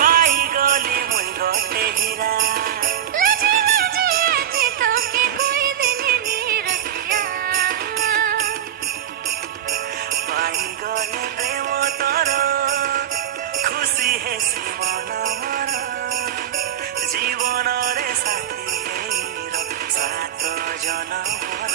ପାଇଗଲି ମୁଇଁ ଗୋଟେ ହୀରା লাজে লাজে আজি তোকে কই দিলি রসিয়া ପାଇଗଲେ ପ୍ରେମ ତୋର ଖୁସି ହେସି ମନ ମୋର ଜୀବନରେ ସାଥୀ ହେଇର ସାତ ଜନମର